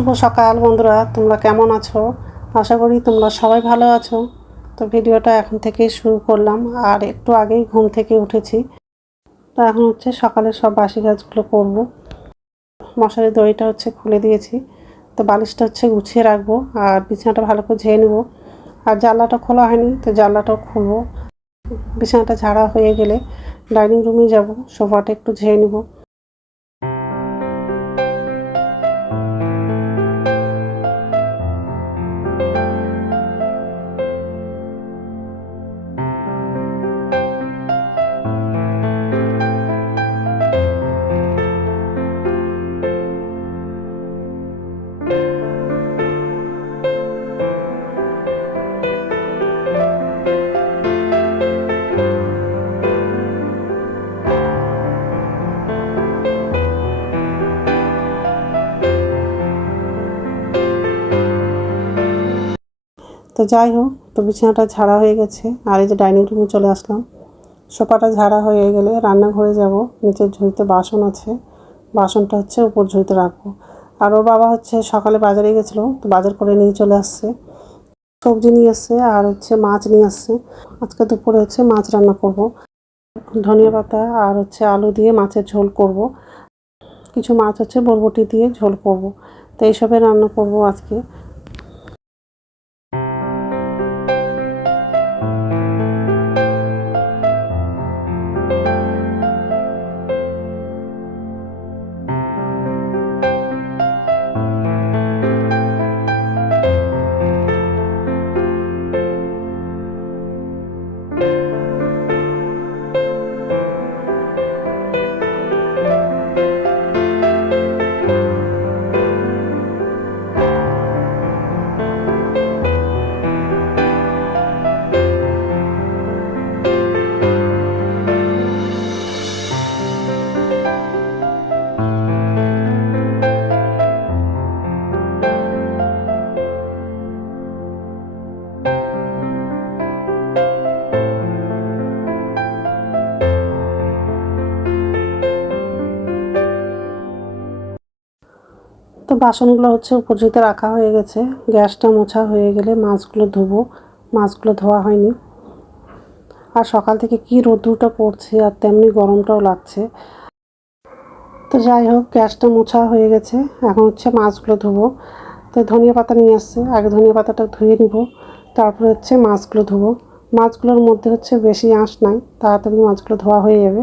শুভ সকাল বন্ধুরা, তোমরা কেমন আছো? আশা করি তোমরা সবাই ভালো আছো। তো ভিডিওটা এখন থেকেই শুরু করলাম, আর একটু আগেই ঘুম থেকে উঠেছি। তো এখন হচ্ছে সকালের সব বাসি কাজগুলো করব। মশারির দড়িটা হচ্ছে খুলে দিয়েছি, তো বালিশটা হচ্ছে গুছিয়ে রাখবো, আর বিছানাটা ভালো করে ঝেড়ে নেবো। আর জানলাটা খোলা হয়নি, তো জানলাটাও খুলবো। বিছানাটা ঝাড়া হয়ে গেলে ডাইনিং রুমে যাব, সোফাটা একটু ঝেড়ে নেবো। তো যাই হোক, তো বিছানাটা ঝাড়া হয়ে গেছে, আর এই যে ডাইনিং রুমে চলে আসলাম। সোফাটা ঝাড়া হয়ে গেলে রান্নাঘরে যাব। নিচের ঝুড়িতে বাসন আছে, বাসনটা হচ্ছে উপর ঝুড়িতে রাখবো। আর ওর বাবা হচ্ছে সকালে বাজারে গেছিলো, তো বাজার করে নিয়ে চলে আসছে। সবজি নিয়ে আসছে, আর হচ্ছে মাছ নিয়ে আসছে। আজকে দুপুরে হচ্ছে মাছ রান্না করব, ধনিয়া পাতা আর হচ্ছে আলু দিয়ে মাছের ঝোল করব। কিছু মাছ হচ্ছে বরবটি দিয়ে ঝোল করব। তো এইসবের রান্না করব আজকে। তো বাসনগুলো হচ্ছে উপর ঝুড়িতে রাখা হয়ে গেছে। গ্যাসটা মোছা হয়ে গেলে মাছগুলো ধোবো। মাছগুলো ধোয়া হয়নি। আর সকাল থেকে কি রোদ্দুরটা পড়ছে, আর তেমনি গরমটাও লাগছে। তো যাই হোক, গ্যাসটা মোছা হয়ে গেছে, এখন হচ্ছে মাছগুলো ধোবো। তো ধনিয়া পাতা নিয়ে আসছে, আগে ধনিয়া পাতাটা ধুয়ে নিব, তারপরে হচ্ছে মাছগুলো ধোবো। মাছগুলোর মধ্যে হচ্ছে বেশি আঁশ নাই, তাড়াতাড়ি মাছগুলো ধোয়া হয়ে যাবে।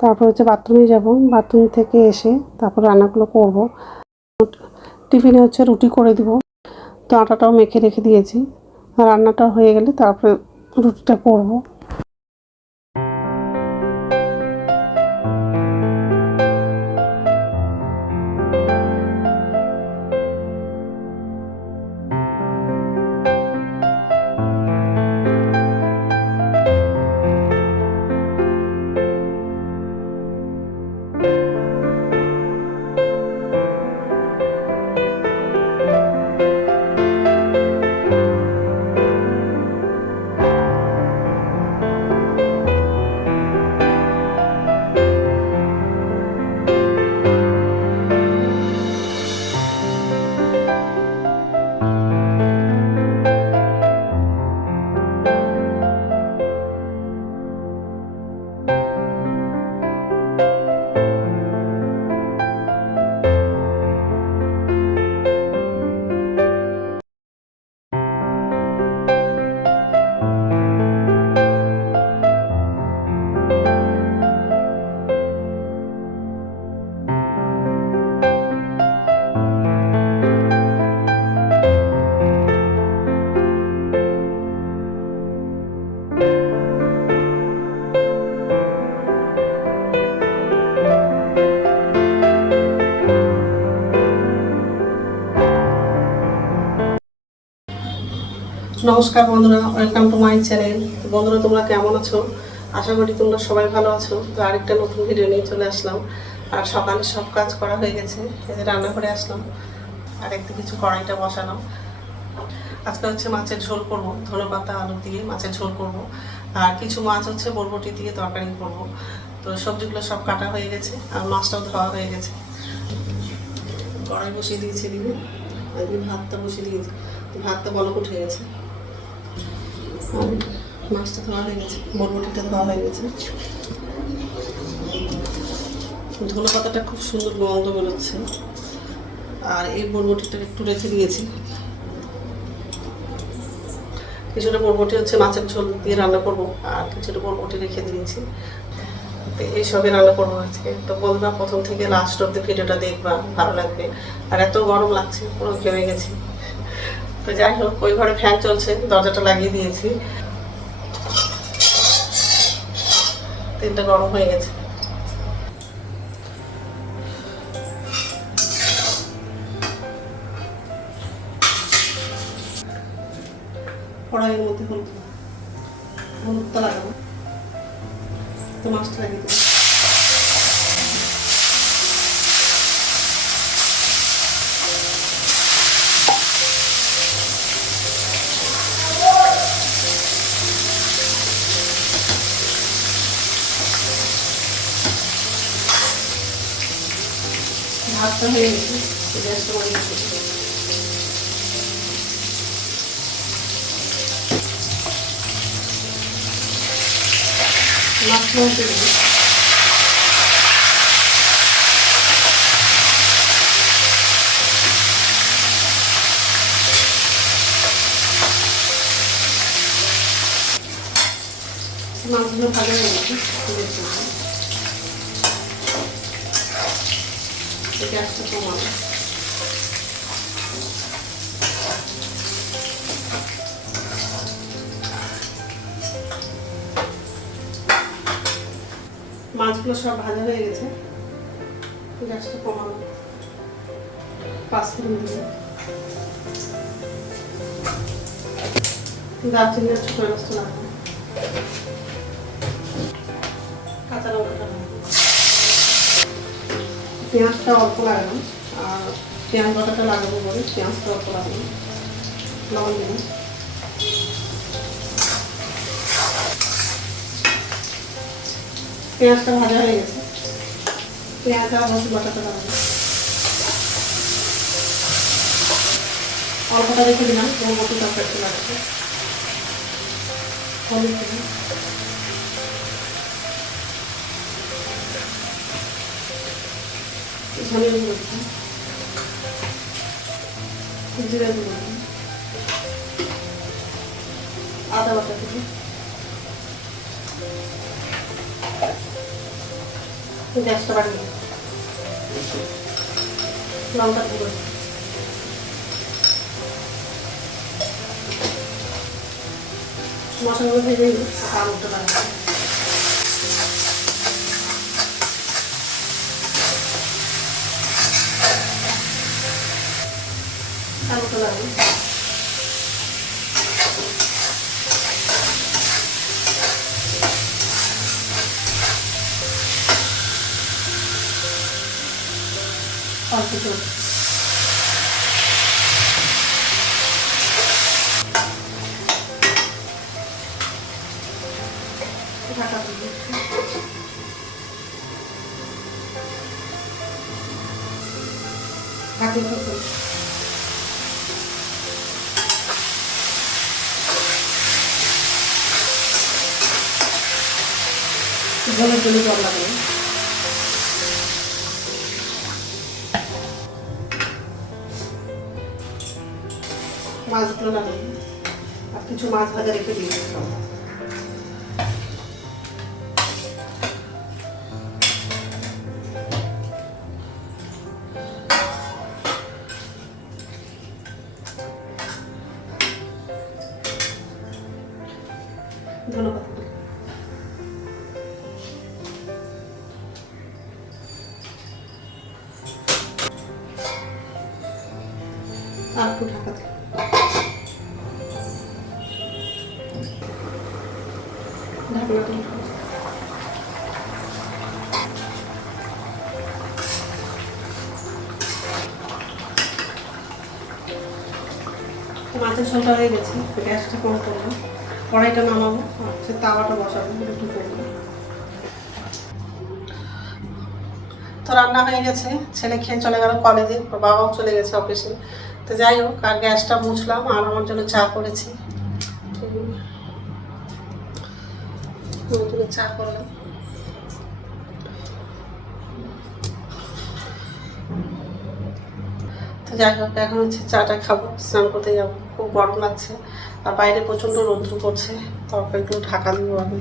তারপর হচ্ছে বাথরুমে যাব, বাথরুম থেকে এসে তারপর রান্নাগুলো করব। টিফিনে হচ্ছে রুটি করে দিব, তো আটাটাও মেখে রেখে দিয়েছি। রান্নাটা হয়ে গেলে তারপরে রুটিটা করব। নমস্কার বন্ধুরা, ওয়েলকাম টু মাই চ্যানেল। বন্ধুরা, তোমরা কেমন আছো? আশা করি তোমরা সবাই ভালো আছো। তো আরেকটা নতুন ভিডিও নিয়ে চলে আসলাম। আর সকালে সব কাজ করা হয়ে গেছে, এই যে রান্না করে আসলাম, আর একটু কিছু কড়াইটা বসানো। আজকে হচ্ছে মাছের ঝোল করব, ধনেপাতা আলু দিয়ে মাছের ঝোল করব। আর কিছু মাছ হচ্ছে বরবটি দিয়ে তরকারি করব। তো সবজিগুলো সব কাটা হয়ে গেছে, আর মাছটাও ধোয়া হয়ে গেছে। কড়াই বসিয়ে দিয়েছি দিদি, আমি ভাতটা বসিয়ে দিয়েছি, ভাতটা বলক উঠে গেছে, আর মাছটা ধোয়া হয়ে গেছে, বরবটিটা ধোয়া হয়ে গেছে। ধনে পাতাটা খুব সুন্দর গন্ধ বেরোচ্ছে। আর এই বরবটিটা একটু রেখে দিয়েছি, কিছুটা বরবটি হচ্ছে মাছের ঝোল দিয়ে রান্না করবো, আর কিছুটা বরবটি রেখে দিয়েছি, এইসবই রান্না করবো আজকে। তো বন্ধুরা প্রথম থেকে লাস্ট অব্দি ভিডিওটা দেখবা, ভালো লাগবে। আর এত গরম লাগছে, পুরো ঘেমে গেছি। তো যাই হোক, ওই ঘরে ফ্যান চলছে, দরজাটা লাগিয়ে দিয়েছি, তেলটা গরম হয়ে গেছে। কড়াইয়ের মধ্যে হলুদটা লাগাবো, তো মাছটা লাগিয়ে দেবো। ভাতটা হয়ে গেছে, গ্যাসটা করে দিচ্ছি। মাছটা হতে দেবো, মাছগুলো ভালো হয়ে গেছে, গ্যাসটা কমানো। মাছগুলো সব ভাজা হয়ে গেছে, গ্যাসটা কমানো। পাঁচফোড়ন দিয়ে দারচিনি আর ছোটো এলাচটা লাগাবো, কাঁচা লঙ্কাটা লাগাবো, পেঁয়াজটা অল্প লাগাবো, আর পেঁয়াজ বাটাটা লাগাবো বলে পেঁয়াজটা অল্প লাগাবো, লবণ দেবো। পেঁয়াজটা ভাজা হয়ে গেছে, পেঁয়াজ আর রসুন বাটাটা লাগাবো, অল্পটা রেখে দিলাম, বরবটি তরকারিটা লাগাবো, হলুদ দিলাম, ধনিয়া গুঁড়ো দিলাম, জিরা গুঁড়ো দিলাম, আদা বাটা দিলাম, গ্যাসটা বাড়িয়ে লঙ্কা গুঁড়ো, মশলাগুলো ভেজে নিই, আলুটা লাগাবো, আলুটা লাগাবো, অল্প জল, ঢাকা দিয়ে ঢাকি থাকবে। ঝোলের জন্য জল লাগবে, মাছগুলো লাগবে, আর কিছু মাছ ভাজা রেখে দিয়ে ধন্যবাদ। আর একটু ঢাকা দিই, ঢাকনাটা মাছের ঝোলটা হয়ে গেছে, গ্যাসটা কম করবো, কড়াইটা নামাবো, হচ্ছে তাওয়াটা বসাবো, একটু করবো। তো রান্না হয়ে গেছে, ছেলে খেয়ে চলে গেল কলেজে, বাবাও চলে গেছে অফিসে। তো যাই হোক, আর গ্যাসটা মুছলাম আর আমার জন্য চা করেছি, চা করলাম। তো যাই হোক, এখন হচ্ছে চাটা খাবো, স্নান করতে যাবো, খুব গরম লাগছে আর বাইরে প্রচণ্ড রৌদ্র পড়ছে, তরকারিগুলো ঢাকা দিব আমি।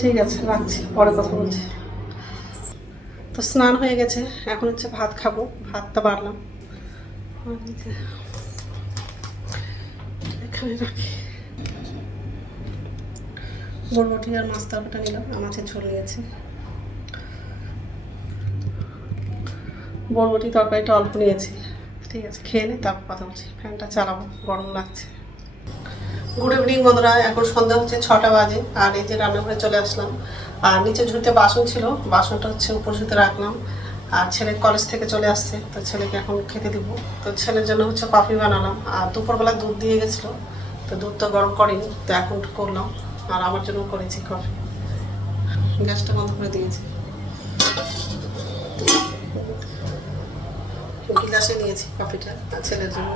ঠিক আছে, রাখছি, পরে কথা বলছি। তো স্নান হয়ে গেছে, এখন হচ্ছে ভাত খাবো, ভাতটা বাড়লাম এখানে রাখি। বরবটি আর মাছ তরকারিটা নিলাম, মাছের ঝোল নিয়েছি। বরবটি তরকারিটা অল্প নিয়েছি। ঠিক আছে, খেয়ে নিই, তারপর কথা বলছি। ফ্যানটা চালাবো, গরম লাগছে। গুড ইভিনিং বন্ধুরা, এখন সন্ধ্যা হচ্ছে 6টা বাজে, আর এই যে রান্নাঘরে চলে আসলাম। আর নিচে ঝুড়িতে বাসন ছিল, বাসনটা হচ্ছে উপর ঝুড়িতে রাখলাম। আর ছেলে কলেজ থেকে চলে আসছে, তো ছেলেকে এখন খেতে দিব। তো ছেলের জন্য হচ্ছে কফি বানালাম, আর দুপুরবেলা দুধ দিয়ে গেছিলো, তো দুধ তো গরম করিনি, তো এখন করলাম। আর আমার জন্য করেছি কফি, গ্যাসটা বন্ধ করে দিয়েছি। গিলাসে নিয়েছি কফিটা আর ছেলের জন্য।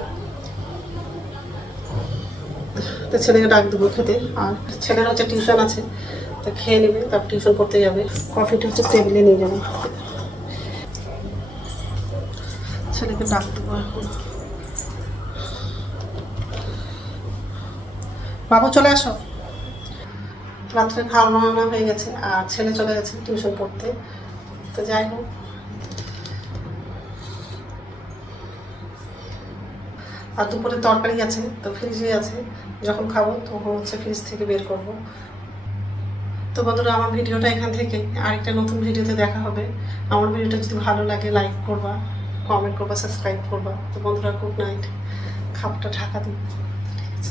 তো ছেলেকে ডাক দেবো খেতে, আর ছেলের হচ্ছে টিউশন আছে, তো খেয়ে নেবে, তারপর টিউশন করতে যাবে। কফিটা হচ্ছে টেবিলে নিয়ে যাবে, ছেলেকে ডাক দেবো এখন। বাবু চলে আসো। রাত্রে খাওয়া বানানো হয়ে গেছে, আর ছেলে চলে গেছে টিউশন পড়তে। তো যাই হোক, আর দুপুরে তরকারি আছে, তো ফ্রিজে আছে, যখন খাবো তখন হচ্ছে ফ্রিজ থেকে বের করব। তো বন্ধুরা, আমার ভিডিওটা এখান থেকে আরেকটা নতুন ভিডিওতে দেখা হবে। আমার ভিডিওটা যদি ভালো লাগে লাইক করবা, কমেন্ট করবা, সাবস্ক্রাইব করবা। তো বন্ধুরা, গুড নাইট, খাবারটা ঢাকা দিই। ঠিক আছে।